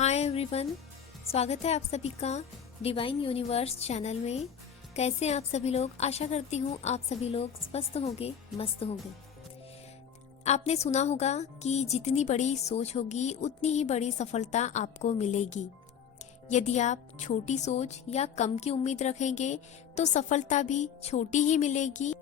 Hi everyone, स्वागत है आप सभी का डिवाइन यूनिवर्स चैनल में। कैसे हैं आप सभी लोग? आशा करती हूँ आप सभी लोग स्वस्थ होंगे, मस्त होंगे। आपने सुना होगा कि जितनी बड़ी सोच होगी उतनी ही बड़ी सफलता आपको मिलेगी। यदि आप छोटी सोच या कम की उम्मीद रखेंगे तो सफलता भी छोटी ही मिलेगी।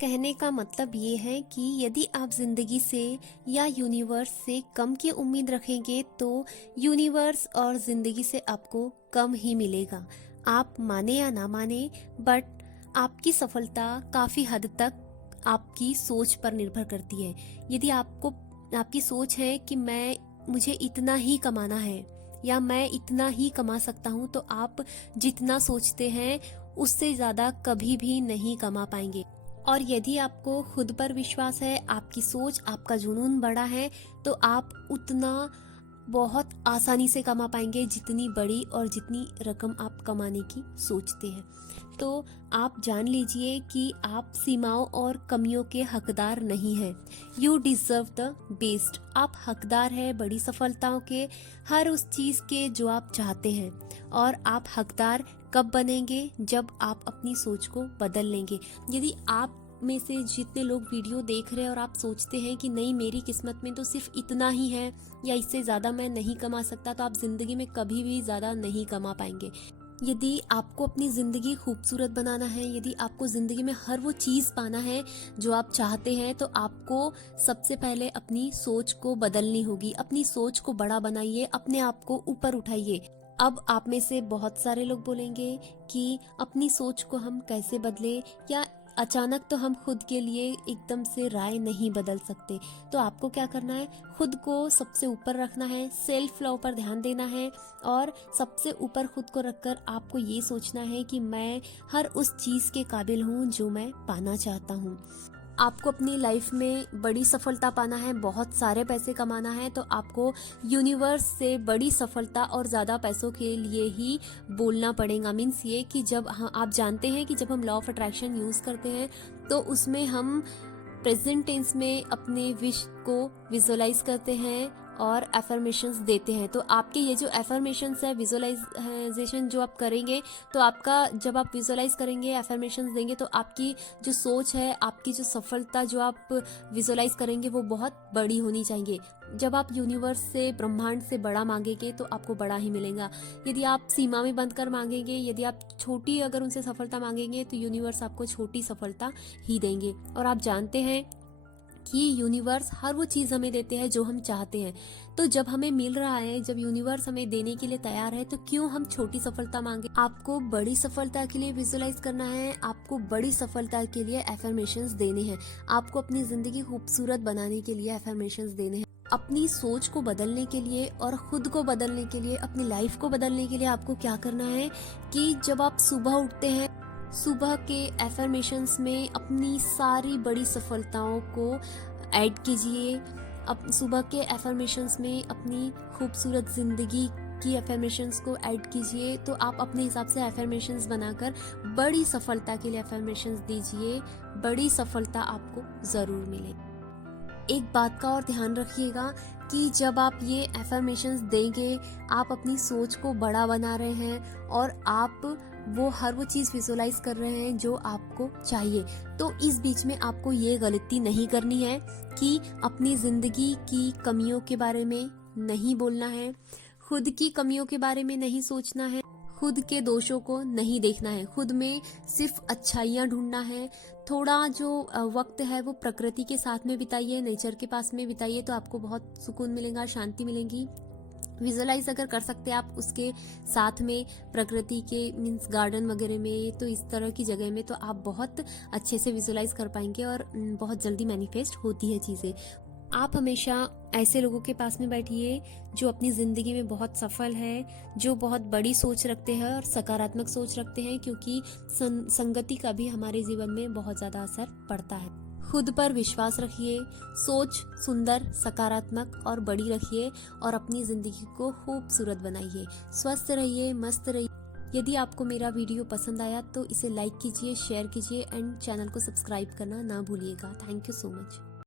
कहने का मतलब ये है कि यदि आप जिंदगी से या यूनिवर्स से कम की उम्मीद रखेंगे तो यूनिवर्स और जिंदगी से आपको कम ही मिलेगा। आप माने या ना माने, बट आपकी सफलता काफ़ी हद तक आपकी सोच पर निर्भर करती है। यदि आपकी सोच है कि मुझे इतना ही कमाना है या मैं इतना ही कमा सकता हूँ, तो आप जितना सोचते हैं उससे ज़्यादा कभी भी नहीं कमा पाएंगे। और यदि आपको खुद पर विश्वास है, आपकी सोच, आपका जुनून बड़ा है, तो आप उतना बहुत आसानी से कमा पाएंगे जितनी बड़ी और जितनी रकम आप कमाने की सोचते हैं। तो आप जान लीजिए कि आप सीमाओं और कमियों के हकदार नहीं हैं। You deserve the best. आप हकदार हैं बड़ी सफलताओं के, हर उस चीज़ के जो आप चाहते हैं। और आप हकदार कब बनेंगे? जब आप अपनी सोच को बदल लेंगे। यदि आप में से जितने लोग वीडियो देख रहे हैं और आप सोचते हैं कि नहीं, मेरी किस्मत में तो सिर्फ इतना ही है या इससे ज़्यादा मैं नहीं कमा सकता, तो आप ज़िंदगी में कभी भी ज़्यादा नहीं कमा पाएंगे। यदि आपको अपनी ज़िंदगी खूबसूरत बनाना है, यदि आपको ज़िंदगी में हर वो चीज़ पाना है जो आप चाहते हैं, तो आपको सबसे पहले अपनी सोच को बदलनी होगी। अपनी सोच को बड़ा बनाइए, अपने आप को ऊपर उठाइए। अब आप में से बहुत सारे लोग बोलेंगे कि अपनी सोच को हम कैसे बदले, या अचानक तो हम खुद के लिए एकदम से राय नहीं बदल सकते। तो आपको क्या करना है? खुद को सबसे ऊपर रखना है, सेल्फ लव पर ध्यान देना है और सबसे ऊपर खुद को रखकर आपको ये सोचना है कि मैं हर उस चीज़ के काबिल हूँ जो मैं पाना चाहता हूँ। आपको अपनी लाइफ में बड़ी सफलता पाना है, बहुत सारे पैसे कमाना है, तो आपको यूनिवर्स से बड़ी सफलता और ज़्यादा पैसों के लिए ही बोलना पड़ेगा। मीन्स ये कि जब आप जानते हैं कि जब हम लॉ ऑफ अट्रैक्शन यूज़ करते हैं तो उसमें हम प्रेजेंट टेंस में अपने विश को विजुअलाइज करते हैं और एफर्मेशंस देते हैं। तो आपके ये जो एफर्मेशंस है, विजुअलाइजेशन जो आप करेंगे, तो आपका जब आप विजुअलाइज करेंगे, एफर्मेशंस देंगे, तो आपकी जो सोच है, आपकी जो सफलता जो आप विजुअलाइज करेंगे वो बहुत बड़ी होनी चाहिए। जब आप यूनिवर्स से, ब्रह्मांड से बड़ा मांगेंगे तो आपको बड़ा ही मिलेगा। यदि आप सीमा में बंद कर मांगेंगे, यदि आप छोटी अगर उनसे सफलता मांगेंगे, तो यूनिवर्स आपको छोटी सफलता ही देंगे। और आप जानते हैं कि यूनिवर्स हर वो चीज़ हमें देते हैं जो हम चाहते हैं। तो जब हमें मिल रहा है, जब यूनिवर्स हमें देने के लिए तैयार है, तो क्यों हम छोटी सफलता मांगे? आपको बड़ी सफलता के लिए विजुअलाइज करना है, आपको बड़ी सफलता के लिए एफर्मेशंस देने हैं, आपको अपनी जिंदगी खूबसूरत बनाने के लिए एफर्मेशंस देने हैं। अपनी सोच को बदलने के लिए और खुद को बदलने के लिए, अपनी लाइफ को बदलने के लिए आपको क्या करना है कि जब आप सुबह उठते हैं, सुबह के एफर्मेशंस में अपनी सारी बड़ी सफलताओं को ऐड कीजिए। अब सुबह के एफर्मेशंस में अपनी खूबसूरत ज़िंदगी की एफर्मेशंस को ऐड कीजिए। तो आप अपने हिसाब से एफर्मेशंस बनाकर बड़ी सफलता के लिए एफर्मेशंस दीजिए। बड़ी सफलता आपको ज़रूर मिलेगी। एक बात का और ध्यान रखिएगा कि जब आप ये एफर्मेशंस देंगे, आप अपनी सोच को बड़ा बना रहे हैं और आप हर वो चीज़ विजुअलाइज कर रहे हैं जो आपको चाहिए। तो इस बीच में आपको ये गलती नहीं करनी है कि अपनी ज़िंदगी की कमियों के बारे में नहीं बोलना है, खुद की कमियों के बारे में नहीं सोचना है, खुद के दोषों को नहीं देखना है, खुद में सिर्फ अच्छाइयाँ ढूंढना है। थोड़ा जो वक्त है वो प्रकृति के साथ में बिताइए, नेचर के पास में बिताइए, तो आपको बहुत सुकून मिलेगा, शांति मिलेगी। विजुअलाइज अगर कर सकते हैं आप उसके साथ में प्रकृति के, मीन्स गार्डन वगैरह में, तो इस तरह की जगह में तो आप बहुत अच्छे से विजुअलाइज कर पाएंगे और बहुत जल्दी मैनिफेस्ट होती है चीज़ें। आप हमेशा ऐसे लोगों के पास में बैठिए जो अपनी ज़िंदगी में बहुत सफल है, जो बहुत बड़ी सोच रखते हैं और सकारात्मक सोच रखते हैं, क्योंकि संगति का भी हमारे जीवन में बहुत ज़्यादा असर पड़ता है। खुद पर विश्वास रखिए, सोच सुंदर, सकारात्मक और बड़ी रखिए और अपनी ज़िंदगी को खूबसूरत बनाइए। स्वस्थ रहिए, मस्त रहिए। यदि आपको मेरा वीडियो पसंद आया तो इसे लाइक कीजिए, शेयर कीजिए एंड चैनल को सब्सक्राइब करना ना भूलिएगा। Thank you so much.